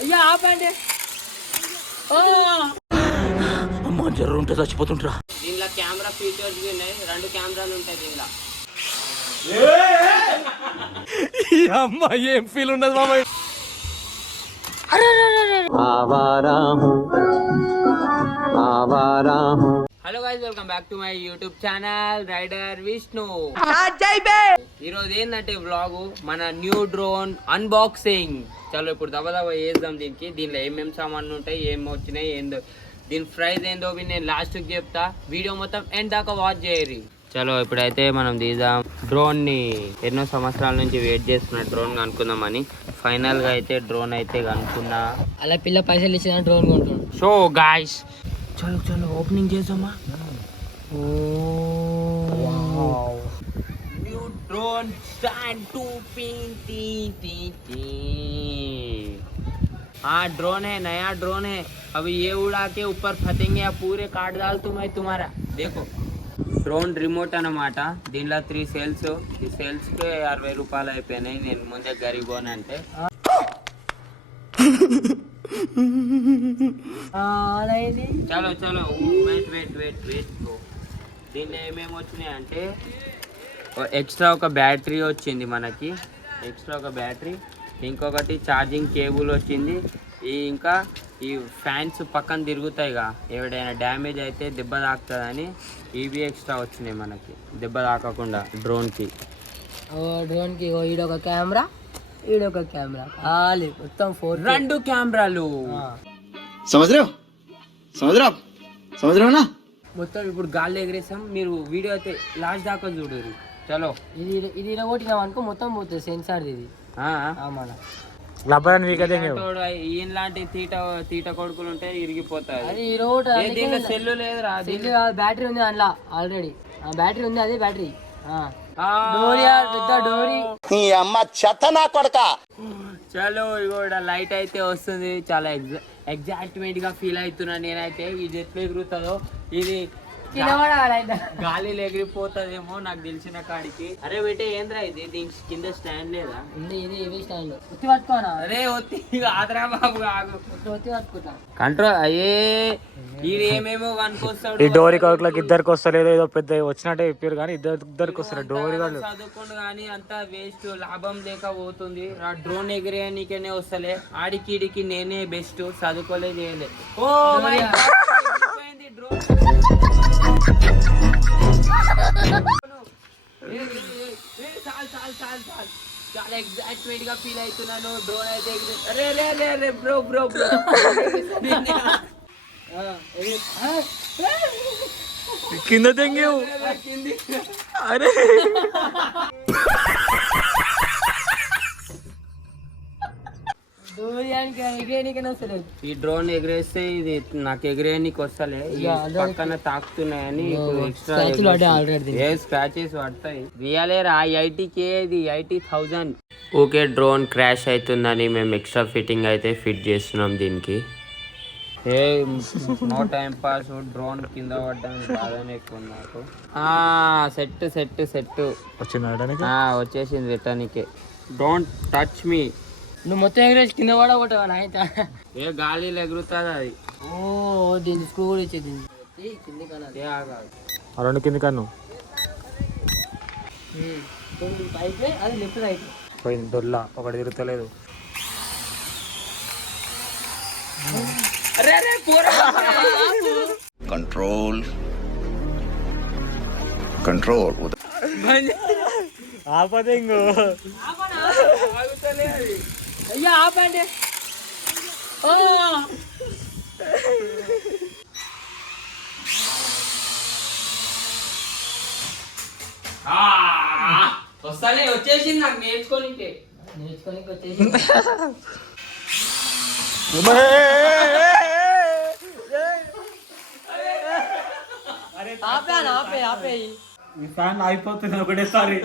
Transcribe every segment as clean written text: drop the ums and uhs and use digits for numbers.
అయ్యా ఆపండి. అమ్మ జర్ర ఉంటే చచ్చిపోతుంటరా. దీనిలో కెమెరా ఫీచర్స్ ఉన్నాయి, 2 కెమెరాలు ఉంటాయి దీనిలో. అమ్మ ఏం ఫీల్ ఉండదు మామయ్య. Hello guys, welcome back to my YouTube channel rider Vishnu. ఈరోజు ఏంటంటే వ్లాగ్ మన న్యూ డ్రోన్ అన్బాక్సింగ్. చలో ఇప్పుడు దబదబ వేద్దాం దీనికి. దీనిలో ఏమేమి సామాన్లు ఉంటాయి, ఏం వచ్చినాయి, ఏందో దీని ప్రైస్ ఏందో నేను లాస్ట్కి చెప్తా. వీడియో మొత్తం ఎండ్ దాకా వాచ్ చేయరు. చలో ఇప్పుడైతే మనం తీద్దాం డ్రోన్ని. ఎన్నో సంవత్సరాల నుంచి వెయిట్ చేస్తున్న డ్రోన్ కనుక్కుందామని ఫైనల్గా అయితే డ్రోన్ అయితే కనుక్కున్నా. అలా పిల్ల పైసలు ఇచ్చిన డ్రోన్ కొంటాడు. సో గాయ్స్ చలో చలో ఓపెనింగ్ చేద్దామా. న్యూ డ్రోన్ स्टैंड 2 हाँ ड्रोन है, नया ड्रोन है. अभी ये उड़ा के ऊपर फतेंगे या पूरे काट डाल तुम्हें तुम्हारा. देखो డ్రోన్ రిమోట్ అన్నమాట. దీనిలో 3 సెల్స్. ఈ సెల్స్కి 60 రూపాయలు అయిపోయినాయి. నేను ముందే గరీబోన్ అంటే. చలో చలో వెయిట్. దీనిలో ఏమేమి వచ్చినాయి అంటే ఎక్స్ట్రా ఒక బ్యాటరీ వచ్చింది మనకి. ఎక్స్ట్రా ఒక బ్యాటరీ, ఇంకొకటి ఛార్జింగ్ కేబుల్ వచ్చింది. ఇంకా ఈ ఫ్యాన్స్ పక్కన తిరుగుతాయిగా, ఎవడైనా డ్యామేజ్ అయితే దెబ్బ తాకుతుందని ఇవి ఎక్స్ట్రా వచ్చినాయి మనకి, దెబ్బ తాకకుండా డ్రోన్కి. డ్రోన్కి ఈడొక కెమెరా, ఈడొక కెమెరా, మొత్తం 2 కెమెరాలు. సముద్రం మొత్తం ఇప్పుడు గాల్లో ఎగరేసాం. మీరు వీడియో అయితే లాస్ట్ దాకా చూడరు. చలో ఇది ఇరగొట్టినాం అనుకో మొత్తం పోతుంది సెన్సార్. ఇది మన ఈయన లాంటి తీట కొడుకులు ఉంటే ఇరిగిపోతాయి. అది సెల్లు లేదురా, బ్యాటరీ ఉంది అందులో ఆల్రెడీ. బ్యాటరీ ఉంది, అదే బ్యాటరీ. చలో ఇగోడ లైట్ అయితే వస్తుంది. చాలా ఎగ్జైట్మెంట్ గా ఫీల్ అవుతున్నా నేనైతే. ఇది ఎట్లా ఎగురుతుందో, ఇది గాలిలో ఎగిరిపోతుందేమో నాకు తెలిసిన కాడికి. అరే బేటే ఏంద్రా ఇది, దీనికి కింద స్టాండ్ లేదా? అరే ఆదరా బాబు కంట్రోల్ అయ్యే. ఇది ఏమేమో కనుకొస్తాడు. ఈ డోరీ కాకులకి ఇద్దరికి వస్తలేదు, ఏదో పెద్ద వచ్చినట్టే చెప్పారు కానీ ఇద్దరికి వస్తారు డోరీ కాదు. చదువుకోండు కానీ అంతా వేస్ట్, లాభం లేక పోతుంది. ఆ డ్రోన్ ఎగిరే నీకేనే వస్తలే. ఆడికి ఈడికి నేనే బెస్ట్, చదువుకోలే చేయలే. Oh my god drone. చాలా ఎగ్జైట్మెంట్ గా ఫీల్ అవుతున్నాను. డ్రోన్ అయితే అరే బ్రో కింద తెంగేవు. అరే ఈ డ్రోన్ ఎగిరేస్తే ఇది నాకు ఎగిరేయనికి వస్తలే, పక్కన తాకుతున్నాయని స్క్రాచెస్ పడతాయి. రియలేరా 80K, ఇది 80,000. ఓకే డ్రోన్ క్రాష్ అవుతుందని మేము ఎక్స్ట్రా ఫిట్టింగ్ అయితే ఫిట్ చేస్తున్నాం దీనికి. ఏ నో టైం పాస్. డ్రోన్ కింద పడ్డానికి బాగానే ఎక్కువ నాకు. సెట్ వచ్చేసింది పెట్టడానికి. Don't touch me. నువ్వు మొత్తం ఎగరేసి కింద పడగొట్టవా నాయన? ఏ గాలిలో ఎగురుతుంది అది. ఓ దీని స్క్రూ కూడా ఇచ్చేది కింది కింది కన్ను అయితే అది లెఫ్ట్ రైట్ పోయింది. దొల్ల ఒకటి తిరుగుతలేదు. కంట్రోల్ ఆపదే ఇంకో. అయ్యా ఆపండి. వస్తానే వచ్చేసింది నాకు నేర్చుకోనికి వచ్చేసి. ఆపే ఈ ఫ్యాన్ అయిపోతుంది ఒకటేసారి.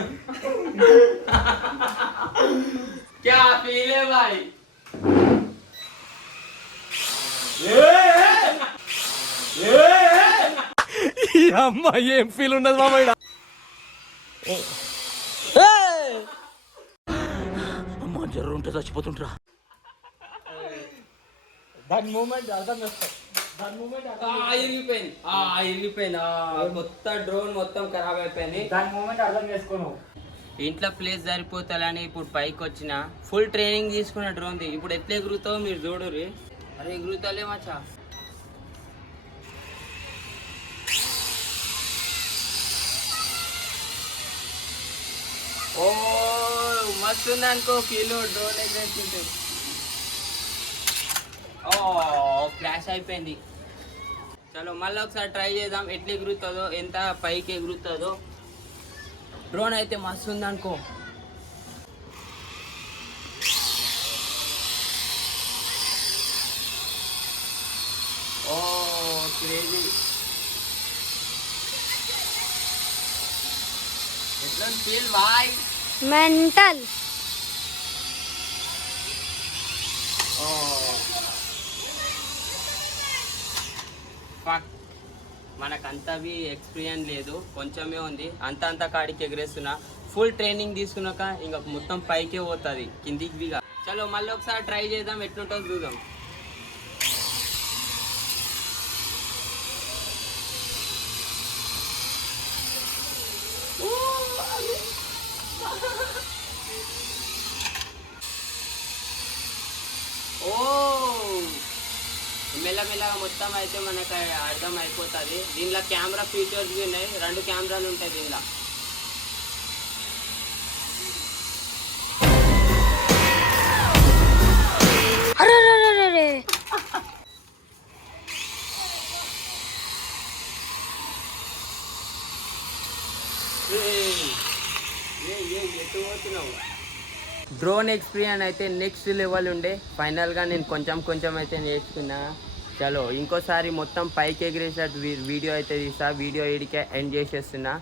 क्या फील है भाई? అమ్మ ఏం ఫీల్ ఉండదు మామయ్య. అమ్మ జర్ర ఉంటే చచ్చిపోతుంటరా. దాని మూమెంట్ అర్థం చేస్తాం. దాని మూమెంట్ ఇరిగిపోయింది కొత్త డ్రోన్ మొత్తం ఖరాబ్ అయిపోయింది. దాని మూమెంట్ అర్థం చేసుకోను. ఇంట్లో ప్లేస్ సరిపోతాలని ఇప్పుడు పైకి వచ్చిన ఫుల్ ట్రైనింగ్ తీసుకున్న డ్రోన్ ది. ఇప్పుడు ఎట్లా ఎగురుతావు మీరు చూడుర్రి. అరే ఎగురుతాలే మచ్చా. ఓ మస్తు ఉంది అనుకో కిలో డ్రోన్ ఎగరేస్తుంటే. ఓ క్రాష్ అయిపోయింది. చలో మళ్ళీ ఒకసారి ట్రై చేద్దాం ఎట్లా ఎగురుతుందో, ఎంత పైకి ఎగురుతుందో. డ్రోన్ అయితే మస్తు ఉంది అనుకో. ఓ క్రేజీ. ఎట్లా ఫీల్ బాయ్ మెంటల్. ఓ ఫక్. మనకంతవి ఎక్స్పీరియన్స్ లేదు, కొంచెమే ఉంది. అంత కాడికి ఎగరేస్తున్నా. ఫుల్ ట్రైనింగ్ తీసుకున్నాక ఇంకా మొత్తం పైకే పోతుంది, కిందికి దిగా. చలో మళ్ళీ ఒకసారి ట్రై చేద్దాం ఎట్లుంటుందో చూద్దాం. ఓ మెల్లమెల్లగా మొత్తం అయితే మనకు అర్థం అయిపోతుంది. దీనిలో కెమెరా ఫీచర్స్ ఉన్నాయి, 2 కెమెరాలు ఉంటాయి దీనిలో. అరే ఎటు పోతున్నావు? డ్రోన్ ఎక్స్పీరియన్స్ అయితే నెక్స్ట్ లెవెల్ ఉండే. ఫైనల్గా నేను కొంచెం అయితే నేర్చుకున్నా. చలో ఇంకోసారి మొత్తం పైకి ఎగిరేసేటట్టు వీడియో అయితే తీస్తా. వీడియో ఈడికే ఎండ్ చేసేస్తున్నా.